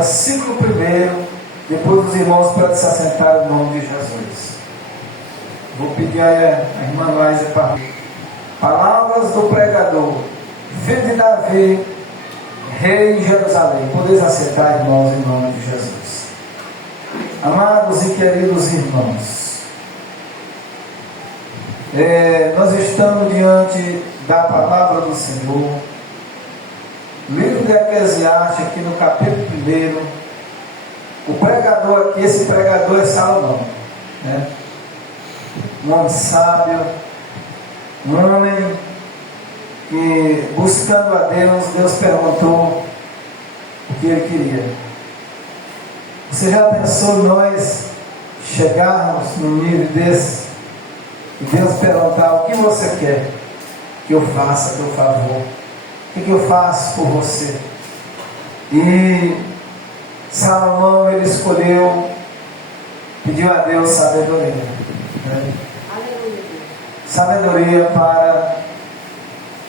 versículo 1. Depois os irmãos podem se assentar em nome de Jesus. Vou pedir a irmã Laísa para palavras do pregador, filho de Davi, rei em Jerusalém. Podeis assentar, irmãos, em nome de Jesus. Amados e queridos irmãos, nós estamos diante da palavra do Senhor. Livro de Eclesiastes, aqui no capítulo 1. O pregador aqui, esse pregador é Salomão, né? Um homem sábio, um homem que, buscando a Deus, Deus perguntou o que ele queria. Você já pensou nós chegarmos num nível desse e Deus perguntar: o que você quer que eu faça, por favor? O que eu faço por você? E Salomão, ele escolheu, pediu a Deus sabedoria, né? Sabedoria para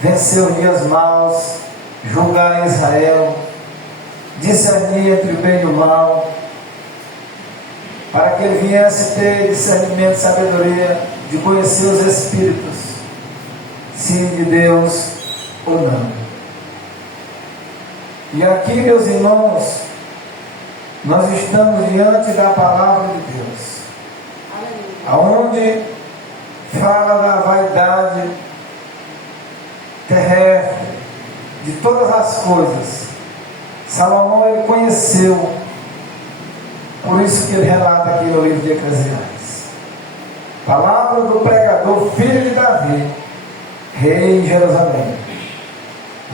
vencer os dias maus, julgar Israel, discernir entre o bem e o mal, para que ele viesse ter discernimento e sabedoria de conhecer os Espíritos, se de Deus ou não. E aqui, meus irmãos, nós estamos diante da palavra de Deus, aonde fala da vaidade terrestre, de todas as coisas. Salomão, ele conheceu, por isso que ele relata aqui no livro de Eclesiastes. Palavra do pregador, filho de Davi, rei em Jerusalém.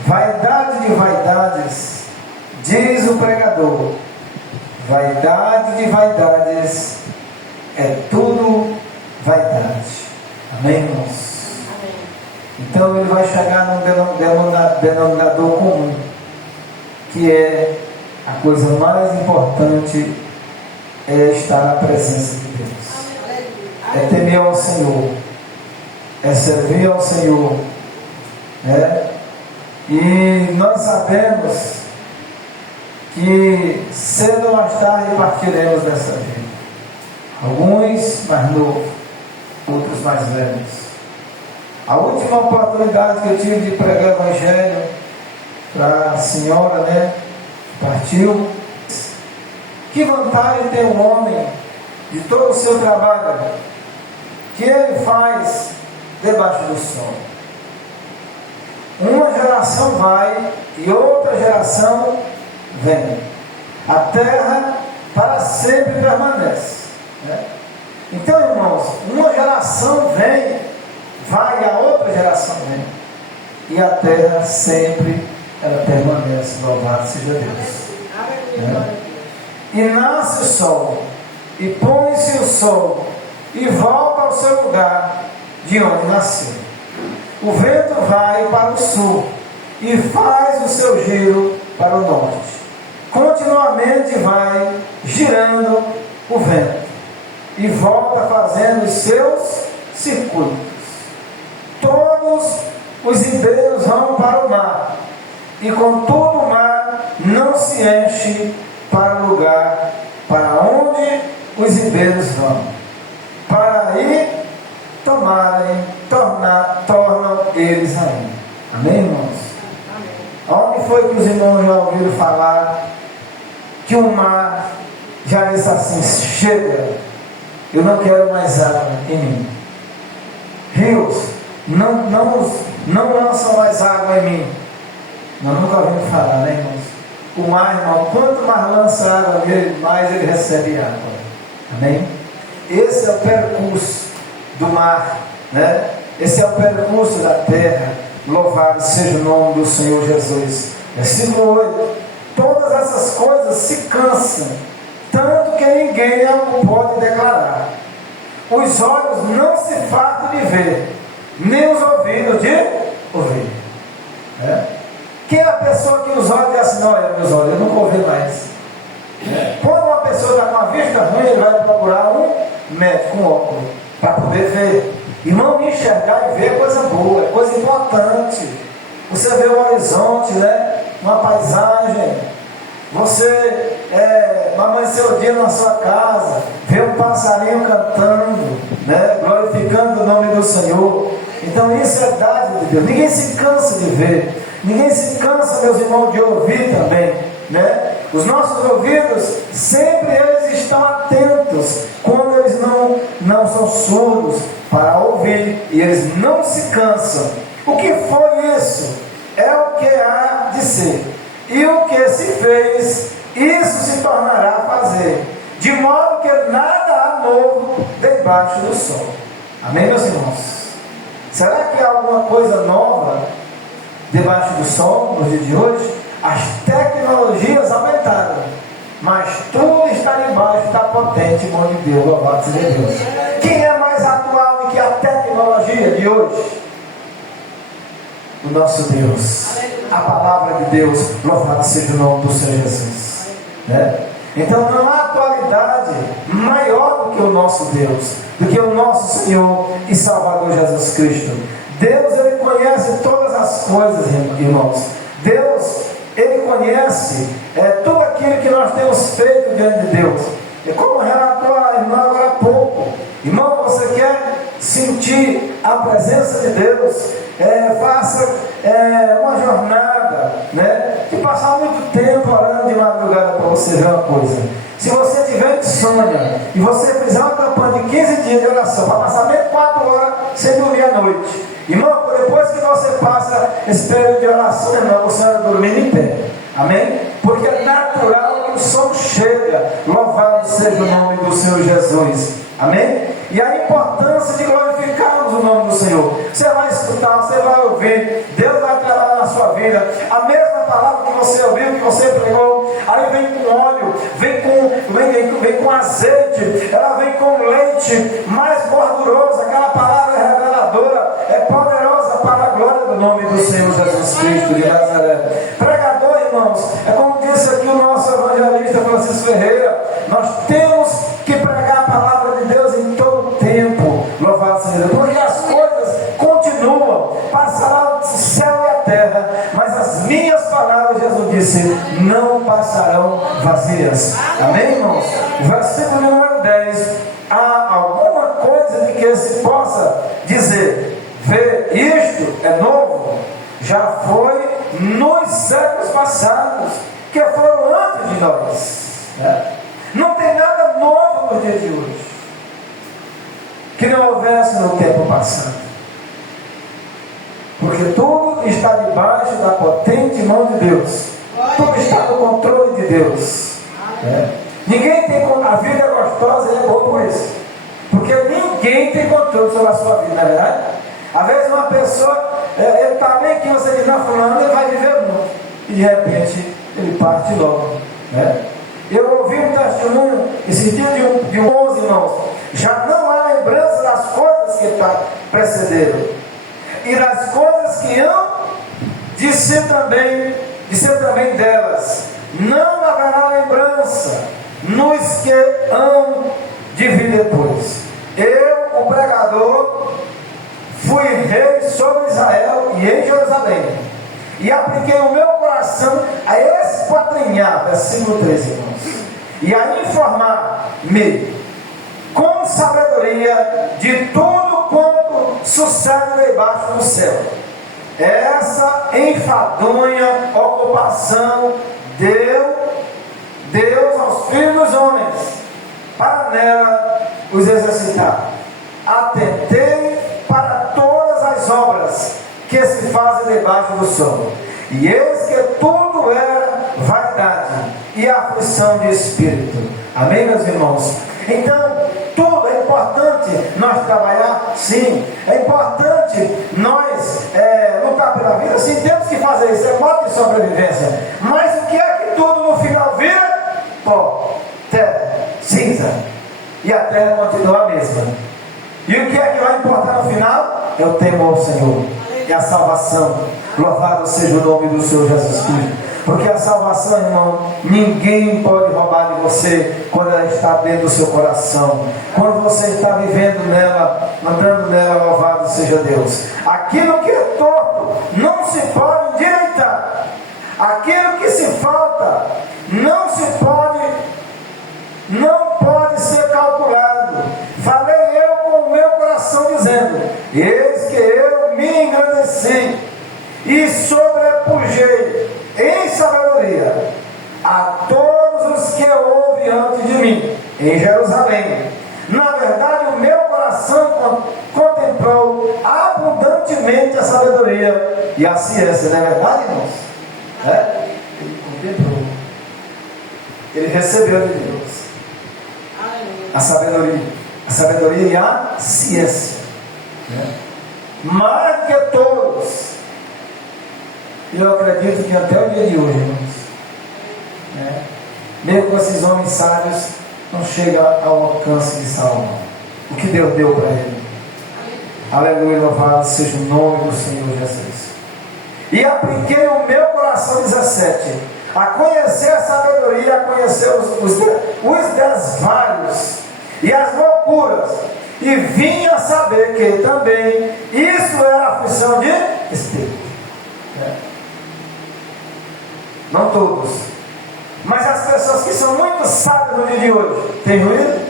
Vaidade de vaidades, diz o pregador, vaidade de vaidades é tudo vaidade. Amém, irmãos? Amém. Então ele vai chegar num denominador comum, que é a coisa mais importante, é estar na presença de Deus. É temer ao Senhor, é servir ao Senhor, né? E nós sabemos que cedo ou mais tarde partiremos dessa vida. Alguns mais novos, outros mais velhos. A última oportunidade que eu tive de pregar o Evangelho para a senhora, né, partiu. Que vantagem tem um homem de todo o seu trabalho que ele faz debaixo do sol? Uma geração vai e outra geração vem. A terra para sempre permanece, né? Então, irmãos, uma geração vem, vai, a outra geração vem, e a terra sempre ela permanece. Louvado seja Deus, né? E nasce o sol, e põe-se o sol, e volta ao seu lugar de onde nasceu. O vento vai para o sul e faz o seu giro para o norte. Continuamente vai girando o vento e volta fazendo os seus circuitos. Todos os ribeiros vão para o mar, e contudo o mar não se enche para o lugar para onde os ribeiros vão, para aí tornam eles aí. Amém, irmãos? Amém. Onde foi que os irmãos já ouviram falar que o mar já disse assim: chega, eu não quero mais água em mim? Rios não lançam mais água em mim. Nós nunca ouvimos falar, né, irmãos? O mar, irmão, quanto mais lança água nele, mais ele recebe água. Amém? Esse é o percurso do mar, né? Esse é o percurso da terra. Louvado seja o nome do Senhor Jesus. Versículo 8: todas essas coisas se cansam, tanto que ninguém pode declarar. Os olhos não se fartam de ver, nem os ouvidos de ouvir, né? Quem é a pessoa que os olhos diz assim: olha, meus olhos, eu não vou ver mais. Quando uma pessoa está com a vista ruim, ele vai procurar um médico, um óculos, para poder ver. Irmão, enxergar e ver é coisa boa, é coisa importante. Você vê o horizonte, né? Uma paisagem. Você amanheceu o dia na sua casa, vê um passarinho cantando, né, glorificando o nome do Senhor. Então isso é dádiva de Deus. Ninguém se cansa de ver, ninguém se cansa, meus irmãos, de ouvir também, né? Os nossos ouvidos, sempre eles estão atentos, quando eles não são surdos para ouvir, e eles não se cansam. O que foi isso? É o que há de ser. E o que se fez, isso se tornará a fazer, de modo que nada há novo debaixo do sol. Amém, meus irmãos? Será que há alguma coisa nova debaixo do sol no dia de hoje? As tecnologias aumentaram, mas tudo está debaixo da potente mão de Deus. Louvado seja Deus. Quem é mais atual do que a tecnologia de hoje? O nosso Deus, a palavra de Deus. Louvado seja o nome do Senhor Jesus, né? Então não há atualidade maior do que o nosso Deus, do que o nosso Senhor e Salvador Jesus Cristo. Deus, Ele conhece todas as coisas, irmãos. Deus, Ele conhece tudo aquilo que nós temos feito diante de Deus. E como relatou a irmã agora há pouco, irmão, você quer sentir a presença de Deus? Faça uma jornada, né? E passar muito tempo orando de madrugada para você ver uma coisa. Se você tiver insônia e você fizer uma campanha de 15 dias de oração, para passar menos 4 horas sem dormir à noite, irmão, depois que você passa esse período de oração, irmão, você vai dormir em pé. Amém? Porque é natural que o sono chega. Louvado seja o nome do Senhor Jesus. Amém? E a importância de glorificarmos o nome do Senhor. Você vai escutar, você vai ouvir, Deus vai trabalhar na sua vida. A mesma palavra que você ouviu, que você pregou, aí vem com óleo, vem com azeite, ela vem com leite mais gorduroso. Aquela palavra é reveladora, é poderosa para a glória do nome do Senhor Jesus Cristo de Nazaré. Pregador, irmãos, é como disse aqui o nosso evangelista Francisco Ferreira, nós temos que pregar a palavra de Deus em todo o tempo. Louvado seja Deus, porque as coisas continuam, passará o céu e a terra, mas as minhas palavras, Jesus disse, não passarão vazias. Amém, irmãos? Versículo número 10. Há alguma coisa de que se possa dizer, vê, isto é novo? Já foi nos séculos passados, que foram antes de nós, né? Não tem nada novo no dia de hoje que não houvesse no tempo passado, porque tudo está debaixo da potente mão de Deus, tudo está no controle de Deus, né? Ninguém tem controle. A vida é gostosa e é boa por isso, porque ninguém tem controle sobre a sua vida, não é verdade? Às vezes uma pessoa, ele está bem que você diz, não, fulano, ele vai viver muito, e de repente ele parte logo, né? Eu ouvi um testemunho esse dia de um 11 irmãos. Já não há lembrança das coisas que precederam, e das coisas que hão de ser também delas. Não haverá lembrança nos que hão de vir depois. Eu, o pregador, fui rei sobre Israel e em Jerusalém, e apliquei o meu coração a esquadrinhar, versículo 13, irmãos, e a informar-me com sabedoria de tudo quanto sucede debaixo do céu. Essa enfadonha ocupação deu Deus aos filhos dos homens, para nela os exercitar. Atentei para todas as obras que se fazem debaixo do sol, e eis que tudo era vaidade e aflição de espírito. Amém, meus irmãos? Então, tudo é importante nós trabalhar, sim. É importante nós lutar pela vida, sim, temos que fazer isso, é modo de sobrevivência. Mas o que é que tudo no final vira? Pó, terra, cinza, e a terra continua a mesma. E o que é que vai importar no final? É o temor ao Senhor e a salvação. Louvado seja o nome do Senhor Jesus Cristo. Porque a salvação, irmão, ninguém pode roubar de você quando ela está dentro do seu coração. Quando você está vivendo nela, andando nela, louvado seja Deus. Aquilo que é torto não se pode endireitar. Aquilo que se falta em Jerusalém. Na verdade, o meu coração contemplou abundantemente a sabedoria e a ciência. Não é verdade, irmãos? Ele contemplou. Ele recebeu de Deus a sabedoria e a ciência. Mais do que todos. Eu acredito que até o dia de hoje, irmãos, mesmo com esses homens sábios, não chega ao alcance de Salomão. O que Deus deu para ele. Aleluia, louvado seja o nome do Senhor Jesus. E apliquei o meu coração, 17, a conhecer a sabedoria, a conhecer os desvalos e as loucuras, e vim a saber que também isso era aflição de espírito. Não todos, mas as pessoas que são muito sábias no dia de hoje, tem ruído?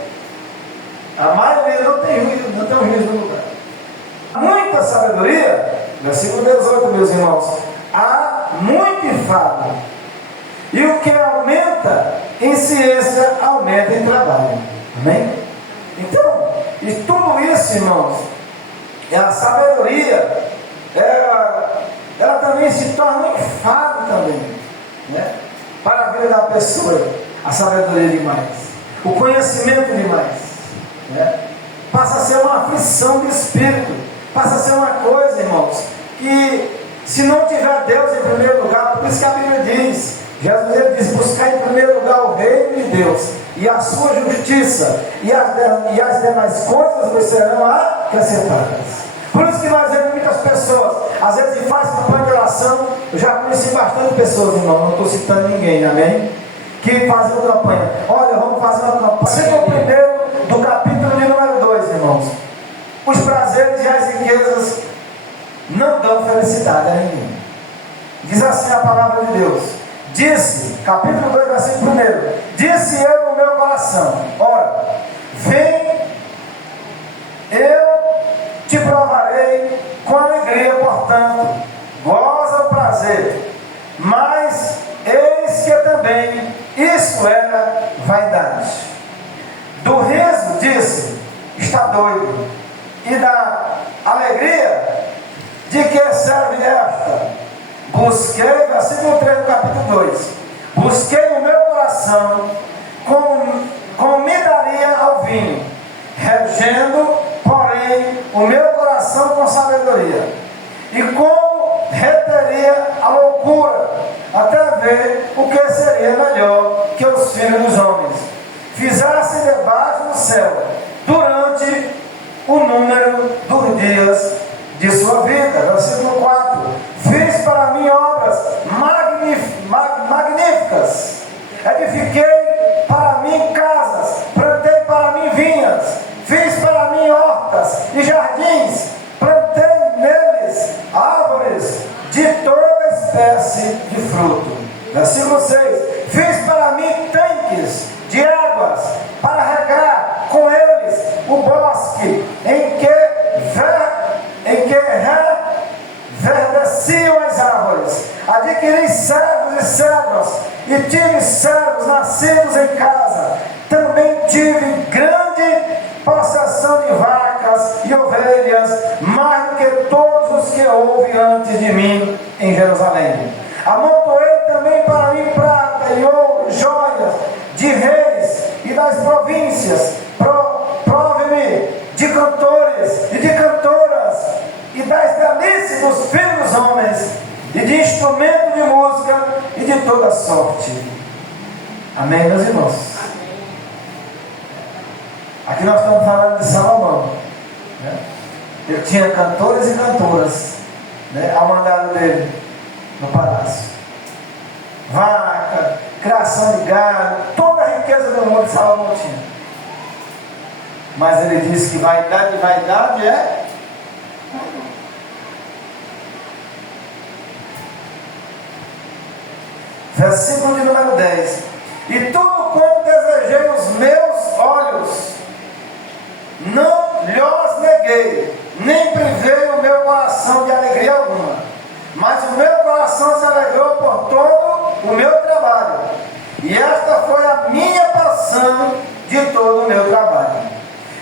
A maioria não tem ruído, não tem ruído no lugar. Muita sabedoria, versículo 18, meus irmãos, há muito enfado, e o que aumenta em ciência, aumenta em trabalho. Amém? Então, e tudo isso, irmãos, a sabedoria, ela também se torna um enfado também, para a vida da pessoa. A sabedoria demais, o conhecimento demais, passa a ser uma aflição de espírito, passa a ser uma coisa, irmãos, que se não tiver Deus em primeiro lugar, por isso que a Bíblia diz, Jesus ele diz, buscar em primeiro lugar o reino de Deus e a sua justiça, e as demais coisas vos serão acrescentadas. Por isso que nós vemos muitas pessoas, às vezes faz campanha de oração. Eu já conheci bastante pessoas, irmão, não estou citando ninguém, amém? Que fazem campanha. Olha, vamos fazer uma campanha. Versículo 1 do capítulo de número 2, irmãos. Os prazeres e as riquezas não dão felicidade a ninguém. Diz assim a palavra de Deus. Disse, capítulo 2, versículo 1. Disse eu no meu coração: ora, vem, eu te provarei com alegria, portanto, goza o prazer. Mas eis que também isso era vaidade. Do riso disse: está doido. E da alegria, de que serve esta? Busquei, versículo 3 do capítulo 2. Busquei no meu coração como me daria ao vinho, regendo, porém, o meu coração com sabedoria. E como reteria a loucura, até ver o que seria melhor que os filhos dos homens fizessem debaixo do céu, durante o número dos dias de sua vida. Versículo 4. Fiz para mim obras magníficas, edifiquei para mim casas, plantei para mim vinhas, fiz para mim hortas e jardins, plantei neles árvores de toda espécie de fruto. Versículo 6. Fiz para mim tanques de águas para regar com eles o bosque em que reverdeciam as árvores. Adquiri servos e servas, e tive servos nascidos em casa. Também tive grande possessão de vacas e ovelhas, mais do que todos os que houve antes de mim em Jerusalém. Amontoei também para mim prata e ouro, joias de reis e das províncias. Prove-me de cantores e de cantoras, e das delícias dos filhos dos homens, e de instrumento de música, e de toda sorte. Amém, meus irmãos? Aqui nós estamos falando de Salomão, Ele tinha cantores e cantoras, ao mandado dele no palácio. Vaca, criação de gado, toda a riqueza do mundo Salomão tinha. Mas ele disse que vaidade é versículo de número 10. E tudo quanto desejei os meus olhos, não lhos neguei, nem privei o meu coração de alegria alguma. Mas o meu coração se alegrou por todo o meu trabalho. E esta foi a minha porção de todo o meu trabalho.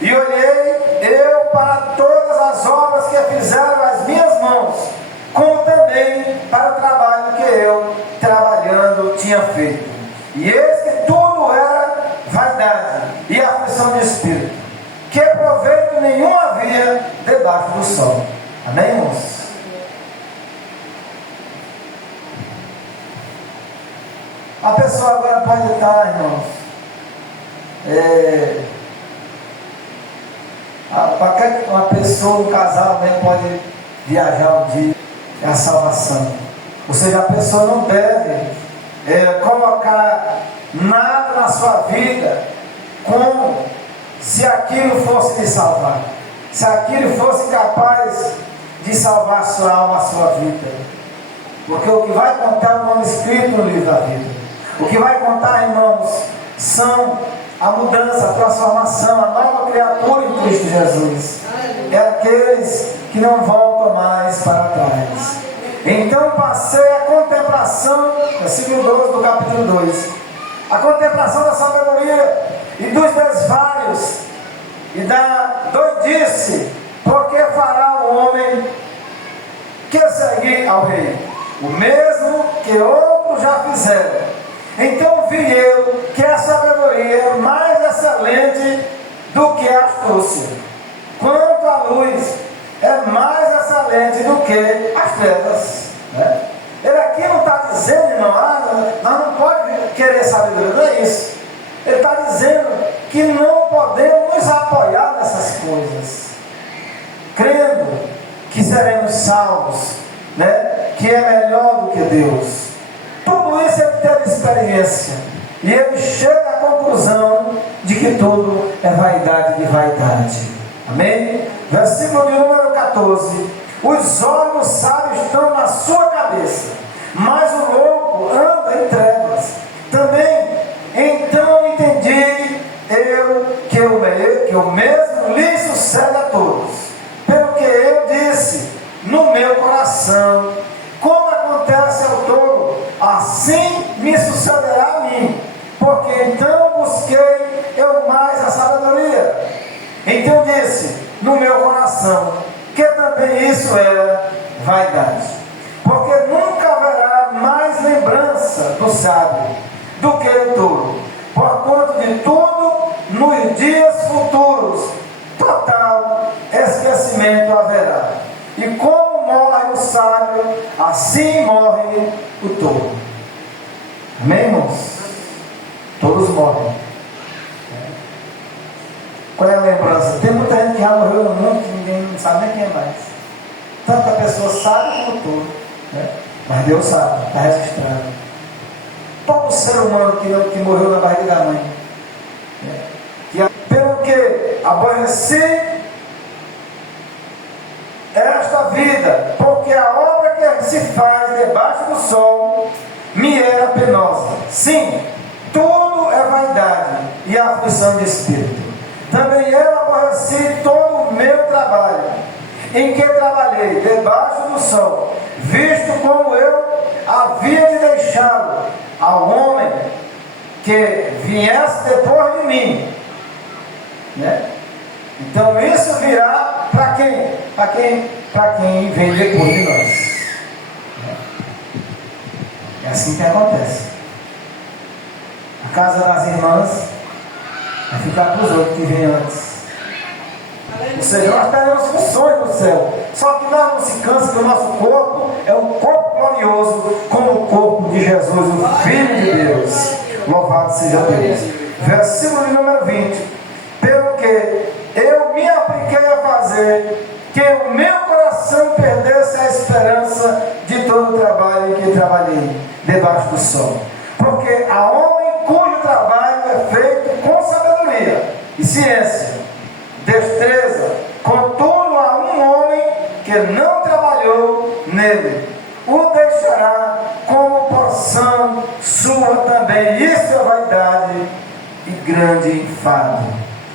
E olhei eu para todas as obras que fizeram as minhas mãos, como também para o trabalho que eu, trabalhando, tinha feito. E eis que tudo era vaidade e aflição de espírito, que proveito nenhum havia debaixo do sol. Amém, irmãos? A pessoa agora pode estar, irmãos, uma pessoa, um casal, né, pode viajar um dia, é a salvação. Ou seja, a pessoa não deve colocar nada na sua vida como se aquilo fosse lhe salvar, se aquilo fosse capaz de salvar a sua alma, a sua vida. Porque o que vai contar é o nome escrito no livro da vida. O que vai contar, irmãos, são a mudança, a transformação, a nova criatura em Cristo Jesus. É aqueles que não voltam mais para trás. Então passei a contemplação, versículo 12 do capítulo 2, a contemplação da sabedoria e dos desvarios e da doidice, porque fará o homem que seguir ao rei, o mesmo que outros já fizeram. Então vi eu que a sabedoria é mais excelente do que a astúcia, quanto a luz é mais excelente do que as trevas, né? Ele aqui não está dizendo, irmão, nós não podemos querer sabedoria, não é isso. Ele está dizendo que não podemos nos apoiar nessas coisas, crendo que seremos salvos, né? Que é melhor do que Deus. Tudo isso ele teve experiência, e ele chega à conclusão de que tudo é vaidade de vaidade. Amém? Versículo de número 14: os olhos sábios estão na sua cabeça, mas o louco anda em trevas. Também então entendi eu que o mesmo lhe sucede a todos, pelo que eu disse no meu coração: como acontece ao tolo, assim me sucederá a mim, porque então busquei eu mais a sabedoria. Então disse no meu coração que também isso era vaidade, porque nunca haverá mais lembrança do sábio do que do tolo, porquanto de tudo nos dias futuros total esquecimento haverá. E como morre o sábio, assim morre o tolo. Amém, irmãos? Todos morrem. Qual é a lembrança? Tem muita gente que já morreu no mundo que ninguém não sabe nem quem é mais. Tanto que a pessoa sabe como todo, né? Mas Deus sabe, está registrado. Todo ser humano que morreu na barriga da mãe, né? Pelo que aborreci esta vida, porque a obra que se faz debaixo do sol me era penosa. Sim, tudo é vaidade e aflição de espírito. Também eu aborreci todo o meu trabalho, em que trabalhei debaixo do sol, visto como eu havia de deixá-lo ao homem que viesse depois de mim, né? Então isso virá para quem? Para quem vem depois de nós. É assim que acontece. A casa das irmãs vai ficar para os outros que vêm antes. Ou seja, nós teremos funções no céu. Só que nós não se cansa que o nosso corpo é um corpo glorioso, como o corpo de Jesus, o Filho de Deus. Louvado seja Deus. Versículo de número 20: pelo que eu me apliquei a fazer que o meu coração perdesse a esperança de todo o trabalho em que trabalhei debaixo do sol. Porque há homem cujo trabalho é feito com sabedoria e ciência, destreza, contudo há um homem que não trabalhou nele, o deixará como porção sua também. Isso é vaidade e grande enfado.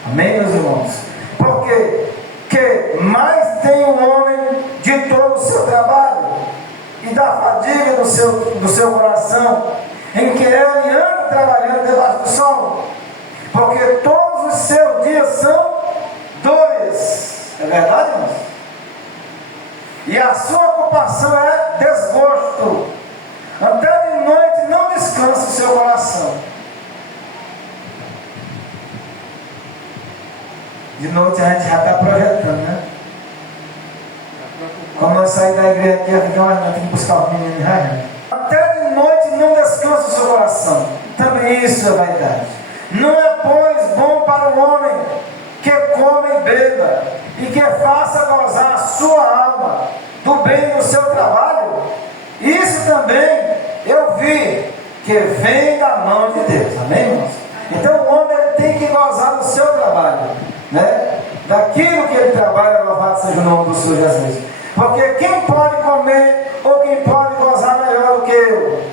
Amém, meus irmãos? Porque que mais tem um homem de todo o seu trabalho e da fadiga do seu coração, em que ele anda trabalhando debaixo do sol? Porque todos os De noite a gente já está projetando, né? Quando nós saímos da igreja aqui, a gente tem que buscar os meninos já. Até de noite não descansa o seu coração. Também isso é vaidade. Não é, pois, bom para o homem que come e beba, e que faça gozar a sua alma do bem do seu trabalho. Isso também eu vi que vem da mão de Deus. Amém, irmãos? Então o homem ele tem que gozar do seu trabalho, né? Daquilo que ele trabalha, louvado seja o nome do Senhor Jesus. Porque quem pode comer ou quem pode gozar melhor do que eu?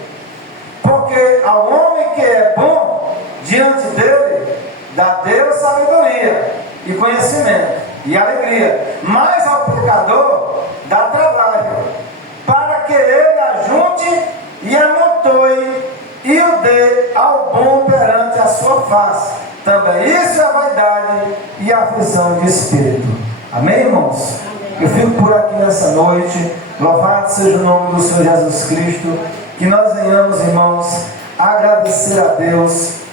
Porque ao homem que é bom diante dele, dá Deus sabedoria e conhecimento e alegria. Mas ao pecador dá trabalho, para que ele ajunte e amontoe e o dê ao bom perante a sua face. Também isso é vaidade e aflição de espírito. Amém, irmãos? Eu fico por aqui nessa noite. Louvado seja o nome do Senhor Jesus Cristo. Que nós venhamos, irmãos, agradecer a Deus